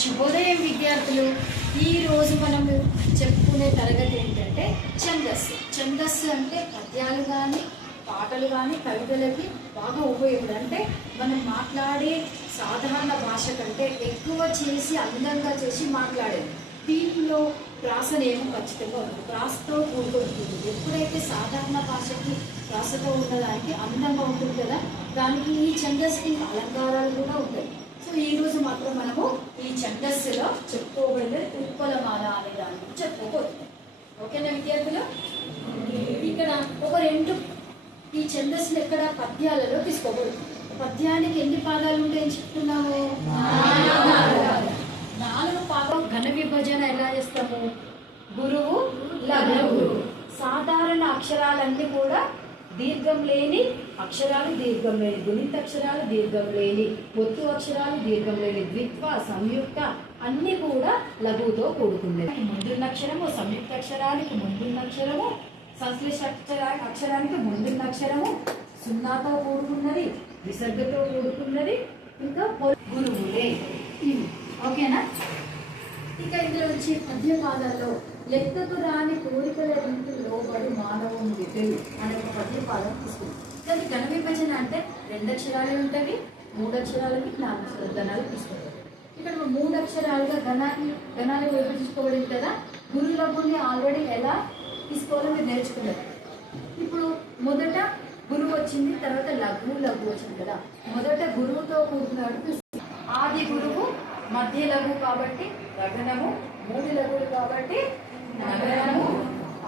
శుభోదయం విద్యార్థులు. ఈరోజు మనము చెప్పుకునే తరగతి ఏంటంటే ఛందస్సు. ఛందస్సు అంటే పద్యాలు కానీ పాటలు కానీ కవితలకి బాగా ఉపయోగపడు. అంటే మనం మాట్లాడే సాధారణ భాష కంటే ఎక్కువ చేసి అందంగా చేసి మాట్లాడేది. దీంట్లో ప్రాస నియమం ఖచ్చితంగా ఉంటుంది. ప్రాసతో కూడుకుంటుంది. ఎప్పుడైతే సాధారణ భాషకి ప్రాసతో ఉండడానికి అందంగా ఉంటుంది కదా, దానికి ఈ ఛందస్సుకి అలంకారాలు కూడా ఉంటాయి. సో ఈరోజు మాత్రం మనము ఈ ఛందస్సులో చెప్పుకోబడిన ఉత్పలమాల అనే దాని గురించి చెప్పుకోబోతున్నాం. ఓకేనా విద్యార్థులు? ఇక్కడ ఒక రెండు ఈ ఛందస్సులు ఎక్కడ పద్యాలలో తీసుకోబడుతుంది. పద్యానికి ఎన్ని పాదాలు ఉంటాయని చెప్తున్నాము? 4 పాదాలు. ఘన విభజన ఎలా చేస్తాము? గురువు, లఘువు. సాధారణ అక్షరాలన్నీ కూడా దీర్ఘం లేని అక్షరాలు, దీర్ఘం లేని గుణిత అక్షరాలు, దీర్ఘం లేని ఒత్తు అక్షరాలు, దీర్ఘం లేని ద్విత్వ, సంయుక్త అన్ని కూడా లఘువుతో కూడుకున్నది. ముందున్న అక్షరము, సంయుక్త అక్షరానికి ముందున్న అక్షరము, సంశ్లిష్ట అక్షరానికి ముందున్న అక్షరము, సున్నాతో కూడుకున్నది, విసర్గతో కూడుకున్నది, ఇంకా గురువులే. ఓకేనా? ఇక ఇందులో వచ్చి పద్య పాదాల్లో లెక్కకు రాని కోరికల రీతి లోబడి మానవుని విధులు అనే ఒక పద్య పాదం తీసుకుంటాం. కానీ ఘన విభజన అంటే 2 అక్షరాలే ఉంటుంది, 3 అక్షరాలకి 4 గణాలు తీసుకుంటారు. ఇక్కడ 3 అక్షరాలుగా గణాలు విభజించుకోబడింది కదా. గురు లఘువుని ఆల్రెడీ ఎలా తీసుకోవాలో మీరు నేర్చుకున్నారు. ఇప్పుడు మొదట గురువు వచ్చింది, తర్వాత లఘువు వచ్చింది కదా. మొదట గురువుతో కూడుకున్నాడు ఆది గురువు, మధ్య లఘువు కాబట్టి రగనము, 3 లఘువులు కాబట్టి నగరము,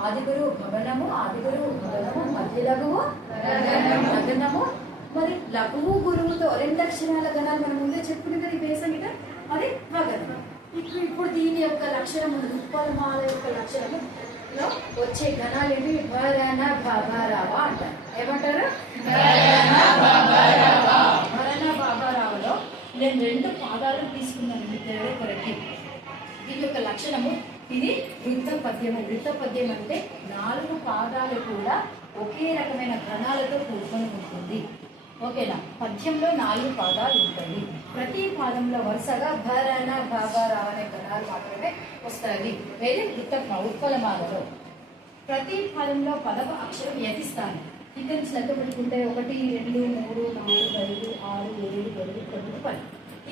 ఆది గురువు భవనము, ఆది గురువు భవనము, మధ్య లఘువు రగనము. మరి లఘువు గురువుతో 2 అక్షరాల గణాలు మనం ముందే చెప్పుకునే కదా ఈ బేసంగిట, అది రగనం. ఇప్పుడు దీని యొక్క లక్షణం ఉంది. ఉత్పలమాల యొక్క లక్షణంలో వచ్చే గణాలు ఏంటి? భరణ భవరవ అంటారు. ఏమంటారు? భరణ భవరవలో నేను 2 పాదాలు తీసుకున్నాను విద్యార్థి కొరకి. దీని యొక్క లక్షణము ఇది వృత్త పద్యము. వృత్త పద్యం అంటే 4 పాదాలు కూడా ఒకే రకమైన గణాలతో కూడుకొని ఉంటుంది. ఓకేనా? పద్యంలో 4 పాదాలు ఉంటాయి. ప్రతి పాదంలో వరుసగా భరణ భవరవ అనే గణాలు మాత్రమే వస్తాయి. వేరే ఉత్పలమాలలో ప్రతి పాదంలో 10వ అక్షరం యతిస్థానం. ఇక్కడ నుంచి లెక్క పెట్టుకుంటే 1, 2, 3, 4, 5, 6, 7, 8, 9, 10.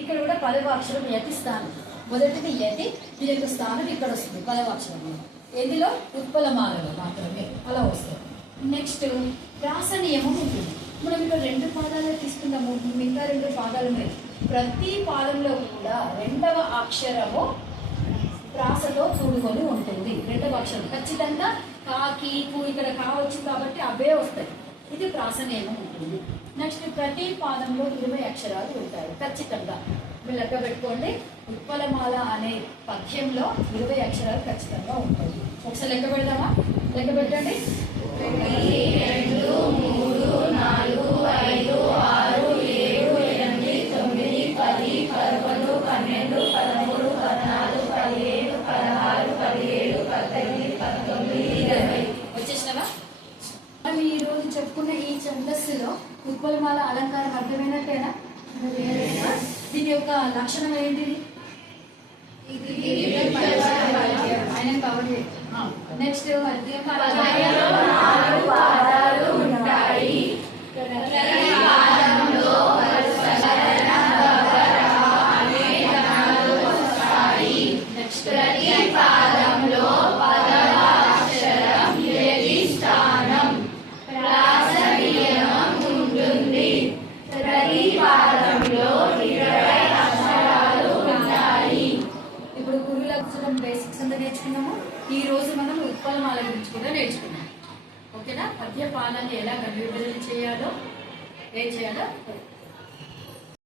ఇక్కడ కూడా 10వ అక్షరం యతి స్థానం. మొదటిది యతి, దీని యొక్క స్థానం ఇక్కడ వస్తుంది 10వ అక్షరంలో. ఎందులో? ఉత్పలమాలలో మాత్రమే అలా వస్తుంది. నెక్స్ట్ ప్రాస నియమం ఉంటుంది. మనం ఇక్కడ 2 పాదాలు తీసుకుందాము, మిగతా 2 పాదాలు ఉన్నాయి. ప్రతి పాదంలో కూడా 2వ అక్షరము ప్రాసతో కూడుకొని ఉంటుంది. 2వ అక్షరం ఖచ్చితంగా కా, కీకు ఇక్కడ కావచ్చు కాబట్టి అవే వస్తాయి. ఇది ప్రాస నియమం ఉంటుంది. నెక్స్ట్ ప్రతి పాదంలో 20 అక్షరాలు ఉంటాయి ఖచ్చితంగా. మీరు లెక్క పెట్టుకోండి. ఉత్పలమాల అనే పద్యంలో 20 అక్షరాలు ఖచ్చితంగా ఉంటాయి. ఒకసారి లెక్క పెడదామా? లెక్క పెట్టండి. 1, 2, 3, 4, 5, 6, 7, 8, 9, 10, 11, 12, 13, 14, 15, 16, 17, 18, 19, 20. వచ్చేసినవా? మనం ఈరోజు చెప్పుకున్న ఈ ఛందస్సులో ఉత్పలమాల అలంకారం అర్థమైనట్టేనా? దీని యొక్క లక్షణం ఏంటిది? ఆయన కవర్ చేయండి. నెక్స్ట్ బేసిక్స్ అంతా నేర్చుకున్నాము. ఈ రోజు మనం ఉత్పలమాల గురించి కూడా నేర్చుకున్నాం. ఓకేనా? పద్య పాలన ఎలా ఘన విభజన చేయాలో, ఏం చేయాలో